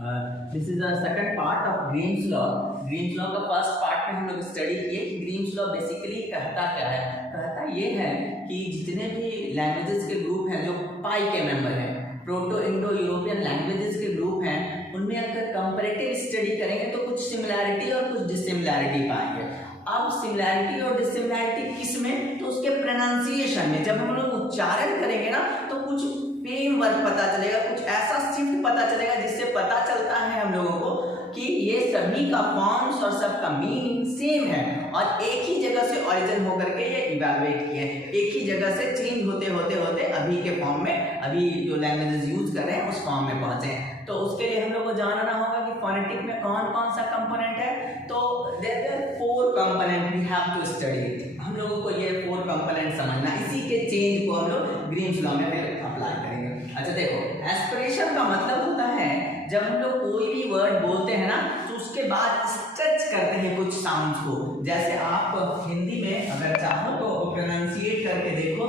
This is the second part of Green's law. Green's law का first part में हम लोग स्टडी किए कि ग्रीन्स लॉ बेसिकली कहता क्या है। कहता ये है कि जितने भी लैंग्वेजेस के ग्रुप हैं जो पाई के मेंबर हैं, प्रोटो इंडो यूरोपियन लैंग्वेजेस के ग्रुप हैं, उनमें अगर कंपैरेटिव स्टडी करेंगे तो कुछ सिमिलैरिटी और कुछ डिसिमिलैरिटी पाएंगे। अब सिमिलैरिटी और डिसिमिलैरिटी किस में? तो उसके प्रोनाउंसिएशन में। जब हम लोग उच्चारण करेंगे ना तो कुछ फ्रेम वर्क पता चलेगा, कुछ ऐसा शिफ्ट पता चलेगा जिससे पता चलता है हम लोगों को कि ये सभी का फॉर्म्स और सबका मीनिंग सेम है और एक ही जगह से ओरिजिन होकर के ये इवैल्यूएट किए, एक ही जगह से चेंज होते होते होते अभी के फॉर्म में, अभी जो लैंग्वेजेस यूज कर रहे हैं उस फॉर्म में पहुंचे। तो उसके लिए हम लोग को जानना होगा कि फोनेटिक में कौन कौन सा कंपोनेंट है। तो there are 4 component we have to study. हम लोगों को ये 4 कंपोनेंट समझना, इसी के चेंज को हम लोग ग्रीन्स लॉ में अप्लाई करेंगे। अच्छा देखो, एस्पिरेशन का मतलब होता है जब हम लोग कोई भी वर्ड बोलते हैं ना तो उसके बाद स्ट्रेच करते हैं कुछ साउंड्स को। जैसे आप हिंदी में अगर चाहो तो प्रोनाउंसिएट करके देखो,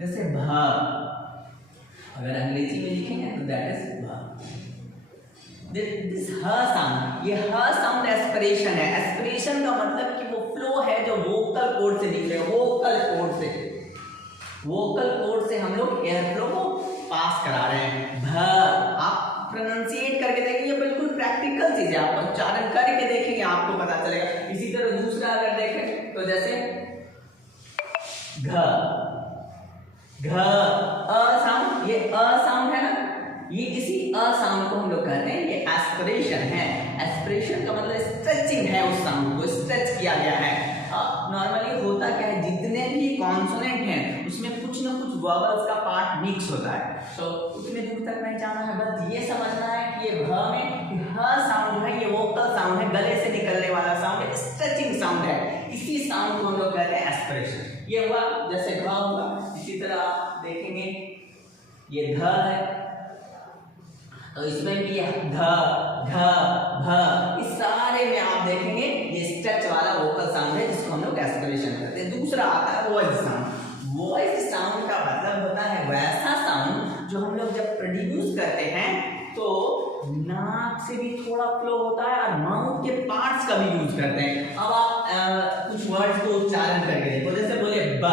जैसे भ, अगर अंग्रेजी में लिखेंगे तो दैट इज भ। दिस ह साउंड, ये ह साउंड एस्पिरेशन है। एस्पिरेशन का मतलब कि वो फ्लो है जो वोकल कोड से निकले, वोकल कोड से, वोकल कोड से हम लोग एयर फ्लो को पास करा रहे हैं। भ, आप प्रोनाउंसिएट करके देखेंगे, बिल्कुल प्रैक्टिकल चीज है, आप उच्चारण करके देखेंगे आपको पता चलेगा। इसी तरह दूसरा अगर देखें तो जैसे घ, घ, अ साउंड, ये अ साउंड है ना, ये इसी अ साउंड को हम लोग कहते हैं ये एस्पिरेशन है। एस्पिरेशन का मतलब स्ट्रेचिंग है, उस साउंड को स्ट्रेच किया गया है। नॉर्मली होता क्या है, जितने भी कॉन्सोनेंट हैं उसमें कुछ ना कुछ वोवेल्स का पार्ट मिक्स होता है, तो उतने दूर तक नहीं जाना है, बस ये समझना है कि ये भ में ह साउंड है, ये वोकल साउंड है, गले से निकलने वाला साउंड है, स्ट्रेचिंग साउंड है, इसी साउंड को हम लोग कहते हैं एस्पिरेशन। ये हुआ जैसे घ हुआ। इसी तरह आप देखेंगे ये ध है, तो इसमें भी ध, ध, भ, इस सारे में आप देखेंगे ये स्ट्रेच वाला वोकल साउंड है जिसको हम लोग एस्पिरेशन करते हैं। दूसरा आता है वॉइस साउंड। वॉइस साउंड का मतलब होता है वैसा साउंड जो हम लोग जब प्रोड्यूस करते हैं तो नाक से भी थोड़ा फ्लो होता है और माउथ के पार्ट्स का भी यूज करते हैं। अब आप कुछ वर्ड्स को उच्चारण करके देखो, जैसे बोले ब,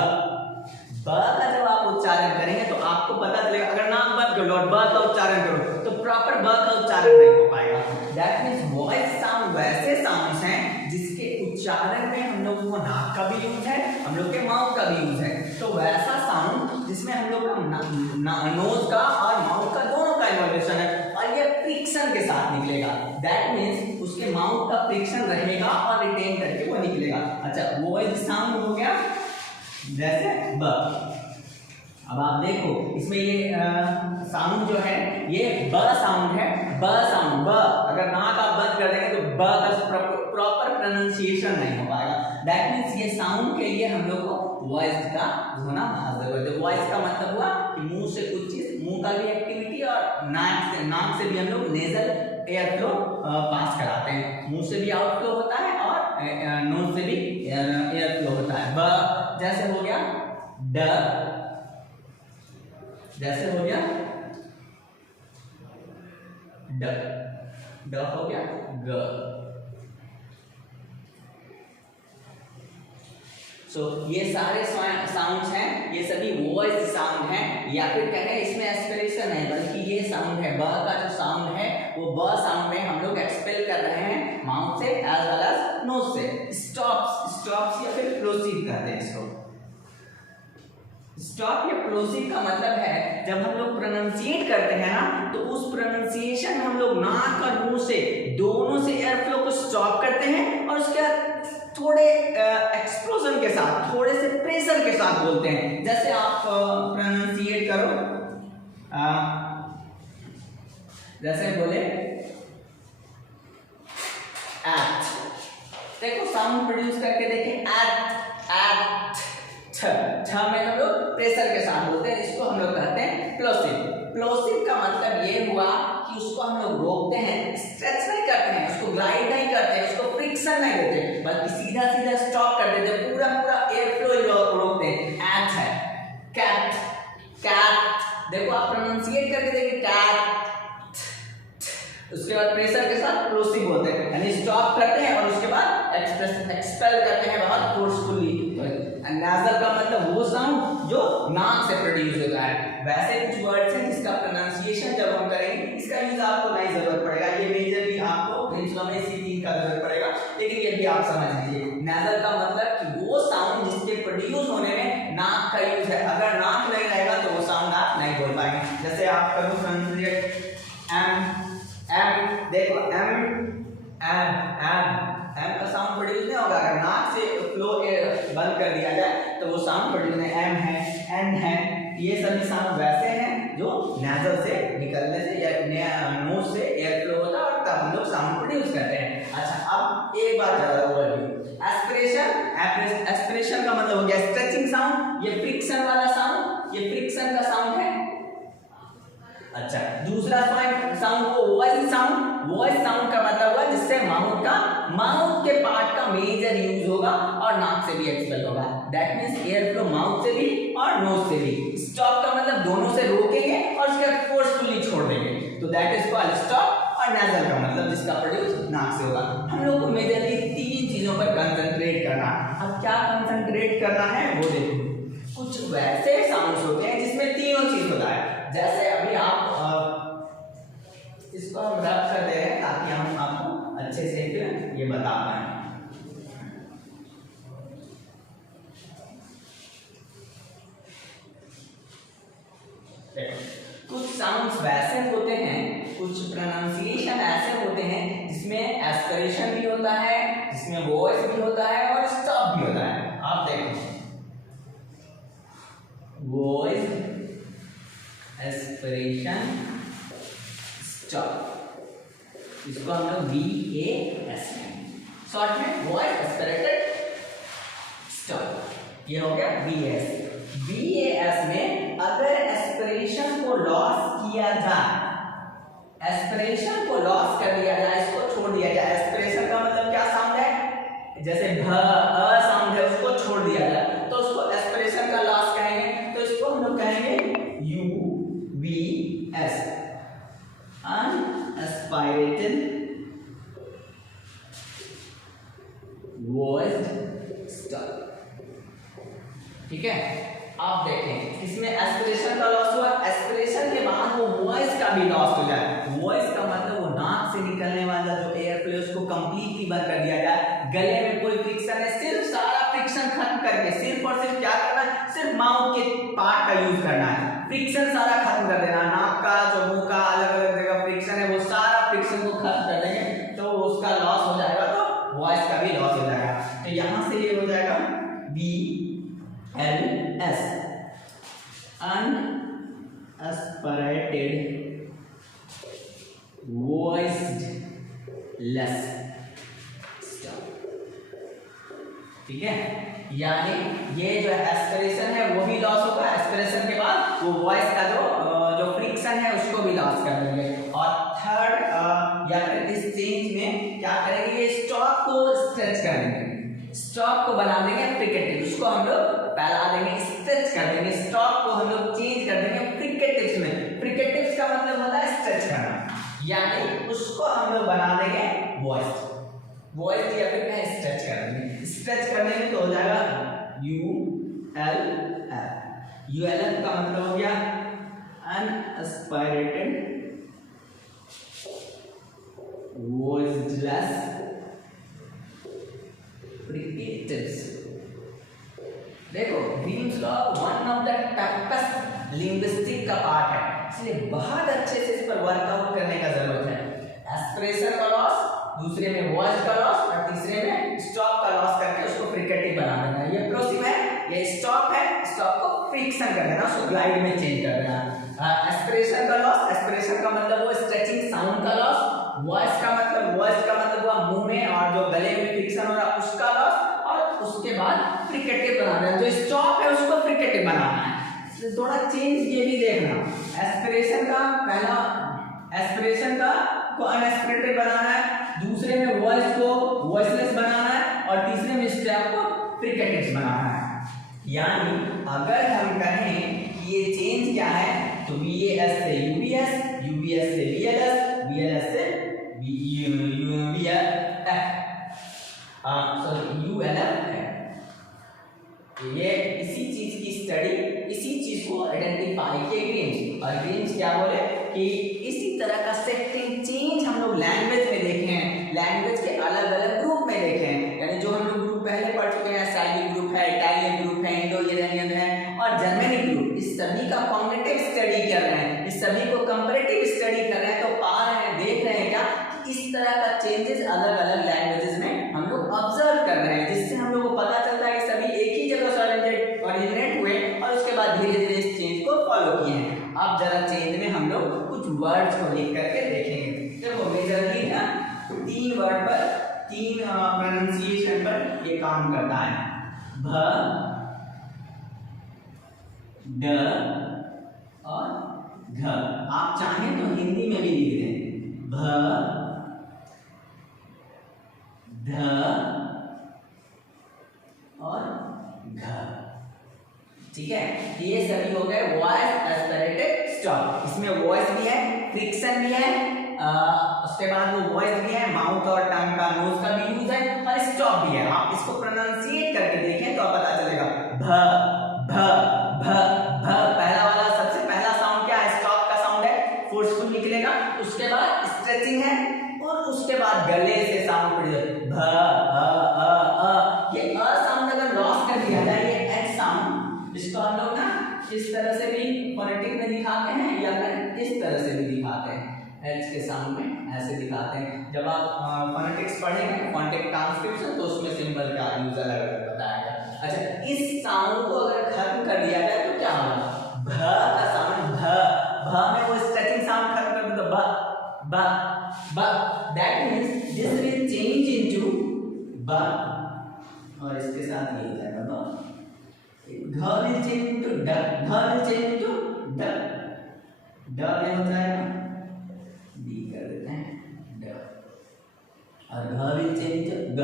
ब का जब आप उच्चारण करेंगे तो आपको पता चलेगा, अगर नाक बंद कर लो और ब का उच्चारण करो तो प्रॉपर ब का उच्चारण नहीं हो पाएगा। दैट मींस वॉइस साउंड वैसे साउंड्स हैं जिसके उच्चारण में हम लोग को नाक का भी यूज है, हम लोग के माउथ का भी यूज है। तो वैसा साउंड जिसमें हम लोग का नोज का और माउथ का दोनों का इन्वॉल्वेशन है और ये फ्रिक्शन के साथ निकलेगा। दैट मींस उसके माउथ का फ्रिक्शन रहेगा और रिटेन करके वो निकलेगा। अच्छा, वॉइस साउंड हो गया जैसे ब। अब आप देखो इसमें ये साउंड जो है ये ब साउंड है, ब साउंड, ब, अगर नाक आप बंद कर देंगे तो ब का प्रॉपर प्रोनाउंसिएशन नहीं हो पाएगा। दैट मींस ये साउंड के लिए हम लोग को वॉइस का होना बहुत जरूरत है। वॉइस का मतलब हुआ कि मुंह से कुछ चीज, मुंह का भी एक्टिविटी और नाक से भी हम लोग नेजल एयर फ्लो पास कराते हैं। मुंह से भी आउट फ्लो होता है और नोज से भी एयर फ्लो होता है। ब जैसे हो गया ड, जैसे हो गया ड, ड हो गया ग। सो ये सारे साउंड्स हैं, ये सभी वॉइस साउंड हैं, या फिर कहें इसमें एस्पिरेशन है बल्कि ये साउंड है। ब का जो साउंड है वो ब साउंड में हम लोग एक्सपेल कर रहे हैं माउथ से एज वेल एज नोज से। स्टॉप्स, स्टॉप्स या फिर प्रोसीड कहते हैं इसको। स्टॉप या प्रोसीड का मतलब है जब हम लोग प्रोनाउंसिएट करते हैं ना तो उस प्रोनाउंसिएशन में हम लोग नाक और मुंह से दोनों से एयर फ्लो को स्टॉप करते हैं और उसके बाद थोड़े एक्सप्लोजन के साथ, थोड़े से प्रेशर के साथ बोलते हैं। जैसे आप प्रोनाउंसिएट करो, जैसे बोले एट, देखो साउंड प्रोड्यूस करके देखें एट, एट, छ में हम लोग प्रेशर के साथ बोलते हैं, इसको हम लोग कहते हैं प्लोसिव। प्लोसिव का मतलब ये हुआ कि उसको हम लोग रोकते हैं, स्ट्रेच नहीं करते हैं, उसको ग्लाइड नहीं करते हैं, उसको फ्रिक्शन नहीं देते, बल्कि सीधा सीधा स्टॉप कर देते हैं, पूरा पूरा एयर फ्लो रोकते हैं। एट है, कैट, कैट, देखो आप प्रोनाउंसिएट करके देखिए कैट, उसके बाद प्रेशर के साथ प्लोसिव होते हैं, यानी स्टॉप करते हैं और उसके बाद एक्सपेल करते हैं बहुत फोर्सफुली। नाजल का मतलब वो साउंड जो नाक से प्रोड्यूस होता है। वैसे कुछ वर्ड्स हैं जिसका प्रोनाउंसिएशन जब हम करेंगे इसका यूज आपको नहीं जरूरत पड़ेगा, ये मेजरली आपको प्रिंसिपल में इसी तीन का जरूरत पड़ेगा, लेकिन ये भी आप समझ लीजिए। नाजल का मतलब कि वो साउंड जिसके प्रोड्यूस होने में नाक का यूज है, अगर नाक नहीं रहेगा तो वो साउंड आप नहीं बोल पाएंगे। जैसे आप करूँ प्रोनाउंसिएट एम, देखो एम का साउंड प्रोड्यूस नहीं होगा, अगर नाक से फ्लो बंद कर दिया जाए तो वो साउंड प्रोड्यूस नहीं। एम है, एन है, ये सभी साउंड वैसे हैं जो नेजल से निकलने से या नोज से एयर फ्लो होता है और तब हम लोग साउंड प्रोड्यूस करते हैं। अच्छा, अब एक बात ज्यादा ओवरव्यू। एस्पिरेशन का मतलब हो गया स्ट्रेचिंग साउंड, ये फ्रिक्शन वाला साउंड, ये फ्रिक्शन का साउंड है। अच्छा, दूसरा साउंड वो वॉइस साउंड का मतलब हुआ जिससे माउथ के पार्ट का मेजर यूज होगा और नाक से भी एक्सपेल होगा। That means air flow mouth से भी और नोज से भी। स्टॉप का मतलब दोनों से रोकेंगे और उसके बाद फोर्सफुली छोड़ देंगे, तो दैट इज कॉल्ड स्टॉप। और नेजल का मतलब जिसका प्रोड्यूस नाक से होगा। हम लोग को मेजरली तीन चीजों पर कंसंट्रेट करना है। अब क्या कंसंट्रेट करना है वो देखो। कुछ वैसे साउंड्स होते हैं जिसमें तीनों चीज होता है, जैसे अभी आप इसको हम रब कर दे रहे हैं ताकि हम आपको अच्छे से ये बता पाए। कुछ साउंड्स वैसे होते हैं, कुछ प्रोनाउंसिएशन ऐसे होते हैं जिसमें एस्पिरेशन भी होता है, जिसमें वॉइस भी होता है और स्टॉप भी होता है। आप देखो, वॉइस, एस्पिरेशन, स्टॉप, इसको हम लोग VAS शॉर्ट में वॉइस एस्पिरेटेड स्टॉप, ये हो गया VAS में अगर एस्पिरेशन को लॉस किया जाए, एस्पिरेशन को लॉस कर दिया जाए, इसको छोड़ दिया जाए। एस्पिरेशन का मतलब क्या साउंड है, जैसे भ अ साउंड है उसको छोड़ दिया जाए तो उसको एस्पिरेशन का लॉस कहेंगे, तो इसको हम लोग कहेंगे UVS, unaspirated voiced stop। ठीक है, आप देखें इसमें एस्पिरेशन का लॉस हुआ, एस्पिरेशन के बाद वो वॉइस का भी लॉस हो जाए। वॉइस का मतलब वो नाक से निकलने वाला जो एयर फ्लो उसको कंप्लीटली बंद कर दिया जाए। गले में कोई फ्रिक्शन है, सिर्फ सारा फ्रिक्शन खत्म करके सिर्फ और सिर्फ क्या करना है, सिर्फ माउथ के पार्ट का यूज करना है। फ्रिक्शन सारा खत्म कर देना, नाक का जो मुंह का अलग अलग जगह फ्रिक्शन है वो सारा फ्रिक्शन को खत्म कर देंगे तो उसका लॉस हो जाएगा, तो वॉइस का भी लॉस हो जाएगा। तो यहाँ से ये हो जाएगा VLS, unaspirated voiced less stop। ठीक है, यानी ये जो एस्पिरेशन है वो भी लॉस होगा, एस्पिरेशन के बाद वो वॉइस का जो फ्रिक्शन है उसको भी लॉस कर देंगे। और थर्ड या फिर इस चेंज में क्या करेंगे, ये स्टॉप को स्ट्रेच कर देंगे, स्टॉप को बना देंगे फ्रिकेटिव, उसको हम लोग फैला देंगे, स्ट्रेच कर देंगे। स्टॉप को हम लोग चेंज कर देंगे फ्रिकेटिव्स में। फ्रिकेटिव्स का मतलब होता है स्ट्रेच करना, यानी उसको हम लोग बना देंगे वॉइस, वॉइस या फिर कहें स्ट्रेच कर देंगे। स्ट्रेच करने में तो हो जाएगा ULF का मतलब हो गया unaspirated voiceless fricatives। देखो Grimm's law one of the toughest linguistic का पार्ट है, इसलिए बहुत अच्छे से इस पर वर्कआउट करने का जरूरत है। एस्पिरेशन का लॉस, दूसरे में वॉइस का लॉस और तीसरे में स्टॉप का लॉस करके उसको फ्रिकेटिव बना देना। ये प्रोसिव है, ये स्टॉप है, स्टॉप को फ्रिक्शन कर देना, उसको ग्लाइड में चेंज कर देना। एस्पिरेशन का लॉस, एस्पिरेशन का मतलब वो स्ट्रेचिंग साउंड का लॉस, वॉइस का मतलब हुआ मुंह में और जो गले में फ्रिक्शन हो रहा उसका लॉस, और उसके बाद फ्रिकेटिव बनाना है। जो स्टॉप है उसको फ्रिकेटिव बनाना है। थोड़ा चेंज ये भी देखना, एस्पिरेशन का पहला एस्पिरेशन का को अनएस्पिरेटेड बनाना है, दूसरे में वॉइस को वॉइसलेस बनाना है और तीसरे में स्टॉप को फ्रिकेटिव बनाना है। यानी अगर हम कहें कि ये चेंज क्या है तो VAS से UVS, UVS से VLS, VLS से ULF है। ये इसी चीज की स्टडी, इसी चीज को आइडेंटिफाई किए ग्रीन्स। और ग्रीन्स क्या बोले कि इसी तरह का सेटिंग चेंज हम लोग लैंग्वेज में देखे हैं, लैंग्वेज के अलग अलग ग्रुप में देखे हैं। यानी जो हम लोग ग्रुप पहले पढ़ चुके हैं, सैलिक ग्रुप है, इटालियन ग्रुप है, इंडो यूरेनियन है और जर्मनिक ग्रुप, इस सभी का कॉग्निटिव स्टडी कर रहे हैं, इस सभी को कंपैरेटिव स्टडी कर रहे हैं। तो पा रहे हैं, देख रहे हैं क्या, इस तरह का चेंजेस अलग अलग लैंग्वेजेस में हम लोग ऑब्जर्व कर रहे हैं, जिससे हम लोग को पता चलता है कि सभी एक ही जगह से ओरिजिनेट हुए और उसके बाद धीरे धीरे इस चेंज को फॉलो किए हैं। अब जरा चेंज में हम लोग कुछ वर्ड्स को लिख करके देखेंगे। देखो मेजरली ना 3 वर्ड पर, 3 प्रोनाउंसिएशन पर ये काम करता है। भ, ड और घ। आप चाहें तो हिंदी में भी लिख दें, भ, ध और घ। ठीक है, ये सभी हो गए वॉइस एस्पिरेटेड स्टॉप। इसमें वॉइस भी है, फ्रिक्शन भी है, उसके बाद वो वॉइस भी है, माउथ और टंग का, नोज का भी यूज है और स्टॉप भी है। आप इसको प्रोनाउंसिएट करके देखें तो पता चलेगा। भ भ भ भ, पहला वाला सबसे पहला साउंड क्या है, स्टॉप का साउंड है, फोर्सफुल निकलेगा। उसके बाद स्ट्रेचिंग है और उसके बाद गले से साउंड पड़ जाए, भ ये अ साउंड अगर लॉस कर दिया जाए, ये एच साउंड, इसको हम लोग ना इस तरह से भी फोनेटिक में दिखाते हैं या फिर इस तरह से भी दिखाते हैं। एच के साउंड में ऐसे दिखाते हैं। जब आप फोनेटिक्स पढ़ेंगे, फोनेटिक ट्रांसक्रिप्शन, तो उसमें सिंबल का यूज अलग अलग बताया गया। अच्छा, इस साउंड को अगर खत्म कर दिया जाए तो क्या होगा, भ का साउंड, भ में वो स्ट्रेचिंग साउंड खत्म कर दो, ब ब ब, that means this will change into ब और इसके साथ ये हो जाएगा तो घ विल चेंज इनटू ड, घ विल चेंज इनटू ड, ड में हो जाएगा डी कर देते हैं ड और घ विल चेंज इनटू ग।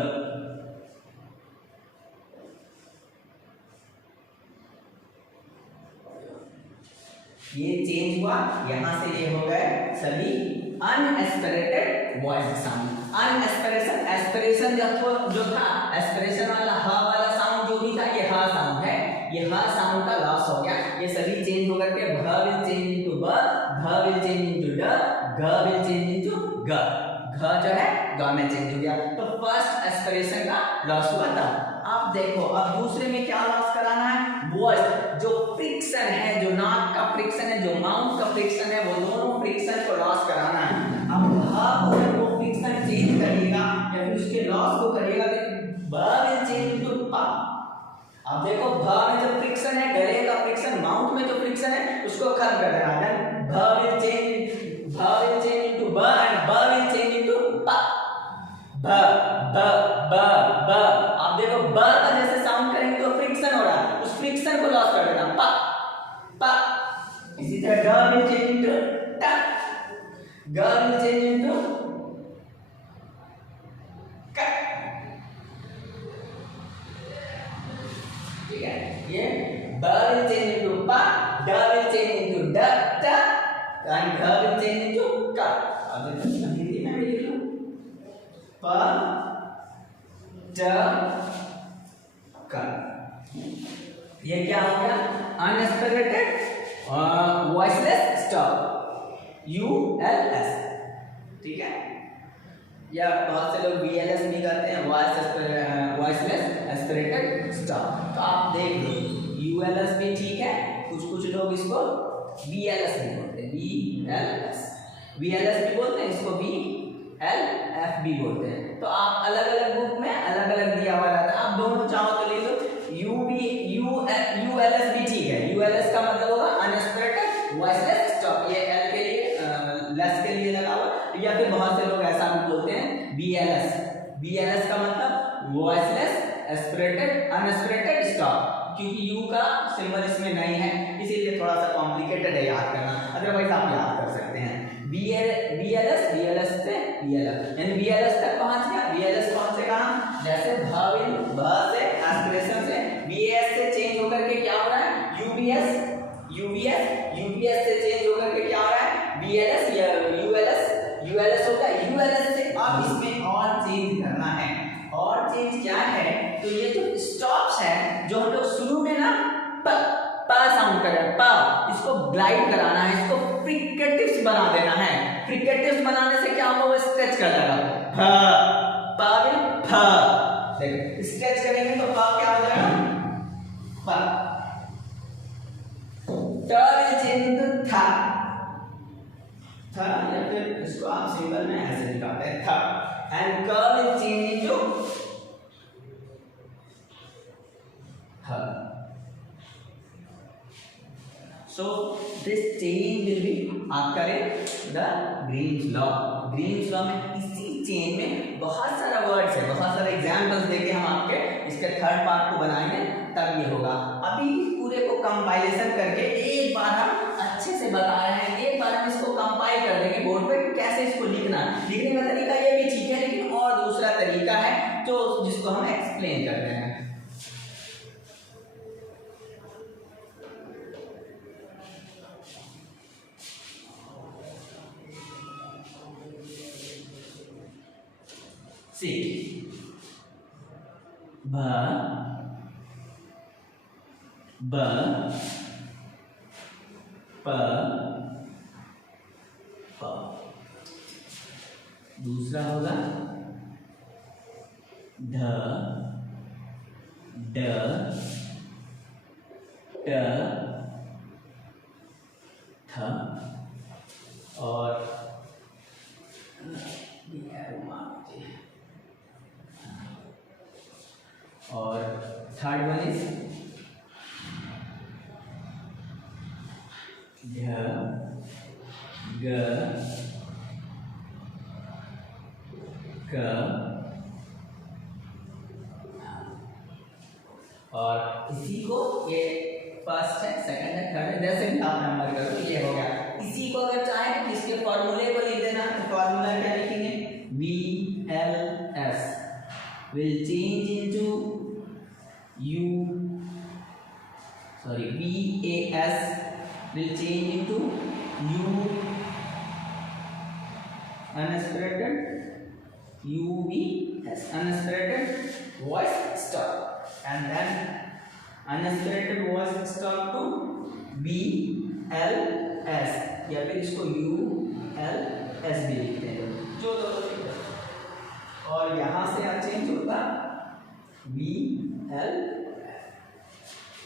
ये चेंज हुआ, यहां से ये हो गए सभी अनएस्पिरेटेड वॉइस साउंड। अनएस्पिरेशन, एस्पिरेशन जो था, एस्पिरेशन वाला ह वाला साउंड जो भी था, ये ह साउंड है, ये ह साउंड का लॉस हो गया। ये सभी चेंज होकर के भ विल चेंज इनटू ब, ध विल चेंज इनटू ड, घ विल चेंज इनटू ग। घ जो है ग में चेंज हो गया। तो फर्स्ट एस्पिरेशन का लॉस हुआ था। अब देखो, अब दूसरे में क्या लॉस कराना है, वॉइस जो फ्रिक्शन है, जो नाक का फ्रिक्शन है, जो माउथ का फ्रिक्शन है, वो दोनों फ्रिक्शन को लॉस कराना है। अब जब वो फ्रिक्शन चेंज करिएगा या फिर उसके लॉस को करिएगा तो ब विल चेंज इनटू प। अब देखो, भ में जो फ्रिक्शन है, गले का फ्रिक्शन, माउथ में जो फ्रिक्शन है, उसको खत्म कर देना है। भ विल चेंज इनटू ब एंड ब विल चेंज इनटू प। ब ब ब ब। आप देखो, ब का जैसे साउंड करेंगे तो फ्रिक्शन हो रहा है, उस फ्रिक्शन को लॉस कर देना, प प। इसी तरह ग विल चेंज इनटू ट, ग विल चेंज इनटू क। ठीक है, ये ब विल चेंज इनटू प, ड विल चेंज इनटू ड ट एंड घ विल चेंज इनटू क। अब हिंदी में भी लिख लो, प ट क। ये क्या हो गया, अनएस्पिरेटेड वॉइसलेस स्टॉप, ULS। ठीक है, या बहुत से लोग VLS भी करते हैं, वॉइसलेस एस्पिरेटेड स्टॉप। तो आप देख लो, ULS भी ठीक है, कुछ लोग इसको VLS भी बोलते हैं, VLS भी बोलते हैं, इसको VLF भी बोलते हैं। तो आप अलग अलग बुक में अलग अलग दिया हुआ रहता है, आप दोनों चाहो तो ले लो। ULS भी ठीक है, ULS का मतलब होगा अनएस्पिरेटेड वॉइसलेस स्टॉप, ये L के लिए, लेस के लिए लगा हुआ। या फिर बहुत से लोग ऐसा भी बोलते हैं VLS का मतलब वॉइसलेस एस्पिरेटेड अनएस्पिरेटेड स्टॉप, क्योंकि U का सिंबल इसमें नहीं है, इसीलिए थोड़ा सा कॉम्प्लिकेटेड है याद करना, अदरवाइज आप याद कर सकते हैं। VLS से VLF, यानी VLS तक पहुंच गया। VLS कौन से कहा, जैसे भ से एस्पिरेशन से VAS से चेंज होकर के क्या हो रहा है, UBS से चेंज होकर के क्या हो रहा है, VLS या ULS हो गया। ULS अब इसमें और चेंज करना है। और चेंज क्या है, तो ये जो स्टॉप्स है जो हम लोग शुरू में ना प साउंड कर रहे हैं, प, इसको ग्लाइड कराना है, इसको फ्रिकेटिव्स बना देना है। फ्रिकेटिव्स बनाने से क्या होगा, वो स्ट्रेच कर देगा। फ प विल फ, देखो स्ट्रेच करेंगे तो प क्या हो जाएगा, फ। ट विल चेंज इनटू थ, थ, या फिर इसको आप सिंबल में ऐसे लिखते हैं थ। एंड क विल चेंज इनटू ह। So this change will be आपका the Green's law। Green's law में इसी चेन में बहुत सारा वर्ड्स है, बहुत सारे एग्जांपल्स देके हम आपके इसके थर्ड पार्ट को बनाएंगे, तब ये होगा। अभी पूरे को कंपाइलेशन करके एक बार हम अच्छे से बता रहे हैं, एक बार हम इसको कंपाइल कर देंगे बोर्ड पे कैसे इसको लिखना। लिखने का तरीका ये भी ठीक है, लेकिन और दूसरा तरीका है जो जिसको हम एक्सप्लेन करते हैं। सी ब ब प प। दूसरा होगा ध ड ट थ। और थर्ड वन इज घ ग क। और इसी को ये फर्स्ट है, सेकंड है, थर्ड है, जैसे भी आप नंबर करो तो ये हो गया। इसी को अगर चाहे तो इसके फॉर्मूले को लिख देना, तो फॉर्मूला क्या लिखेंगे, VLS will change into VAS will change into U unaspirated UVS unaspirated voice stop, and then unaspirated voice stop to BLS, या फिर इसको ULS भी लिखते हैं, जो और यहाँ से अब चेंज होता VL,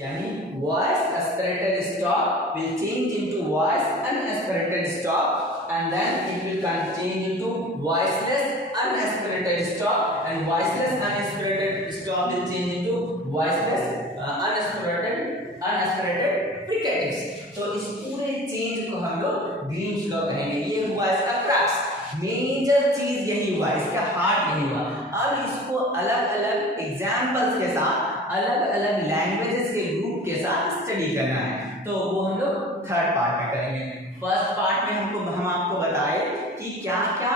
यानी voice aspirated stop will change into voice unaspirated stop, and then it will change into voiceless unaspirated stop, and voiceless unaspirated stop will change into voiceless unaspirated fricatives। तो इस पूरे चेंज को हम लोग Green's law कहेंगे। ये हुआ इसका क्रक्स, मेजर चीज यही हुआ, इसका हार्ट यही हुआ। अब इसको अलग अलग एग्जाम्पल्स के साथ, अलग अलग लैंग्वेजेस के ग्रुप के साथ स्टडी करना है, तो वो हम लोग थर्ड पार्ट में करेंगे। फर्स्ट पार्ट में हम आपको बताए कि क्या क्या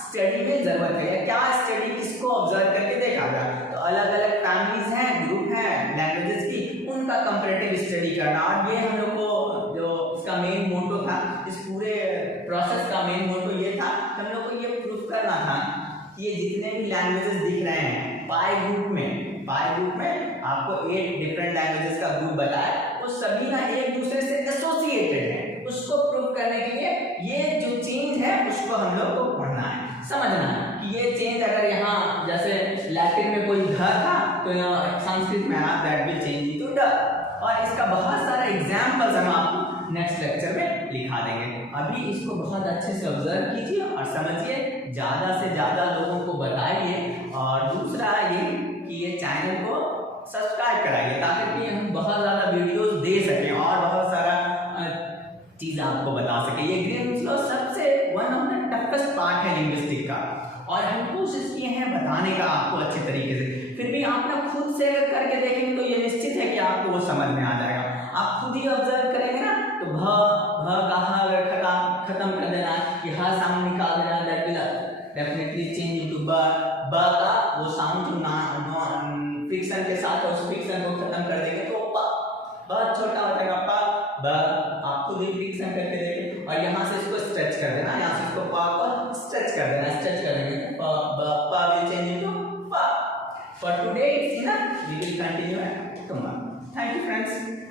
स्टडी में जरूरत है, या क्या स्टडी किसको ऑब्जर्व करके देखा जाए। तो अलग अलग फैमिलीज हैं, ग्रुप हैं लैंग्वेजेस की, उनका कंपैरेटिव स्टडी करना। और ये हम लोग को जो इसका मेन मोटो था, इस पूरे प्रोसेस का मेन मोटो ये था, हम लोग को ये प्रूफ करना था कि ये जितने भी लैंग्वेजेस दिख रहे हैं पाई ग्रुप में आपको 8 डिफरेंट लैंग्वेजेस का ग्रुप बताया, वो सभी ना एक दूसरे से एसोसिएटेड है। उसको प्रूव करने के लिए ये जो चेंज है उसको हम लोग को पढ़ना है, समझना है कि ये चेंज अगर यहाँ जैसे लैटिन में कोई ध था तो यहाँ संस्कृत में दैट विल चेंज इनटू ड। और इसका बहुत सारा एग्जांपल्स हम आपको नेक्स्ट लेक्चर में लिखा देंगे। अभी इसको बहुत अच्छे से ऑब्जर्व कीजिए और समझिए, ज़्यादा से ज़्यादा लोगों को बताइए। और दूसरा ये कि ये चैनल को सब्सक्राइब कराइए ताकि हम बहुत ज़्यादा वीडियोस दे सकें और बहुत सारा चीज़ आपको बता सकें। ये ग्रीन्स लॉ सबसे one of the toughest part है लिंग्विस्टिक का, और हम कोशिश किए हैं बताने का आपको अच्छे तरीके से। फिर भी आप ना खुद से अगर करके देखेंगे तो ये निश्चित है कि आपको वो समझ में आ जाएगा। आप खुद ही ऑब्जर्व करेंगे ना, तो भ का ह अगर खत्म कर देना, कि ह साउंड निकाल देना, that will definitely change into ब। ब का वो साउंड जो फ्रिक्शन के साथ है, उस फ्रिक्शन को खत्म कर देंगे तो प बहुत छोटा हो जाएगा। प ब आप खुद ही फ्रिक्शन करके देखें, और यहाँ से इसको स्ट्रेच कर देना, यहाँ से इसको प को स्ट्रेच कर देना, स्ट्रेच कर देंगे प For today it's enough. We will continue tomorrow. Thank you friends.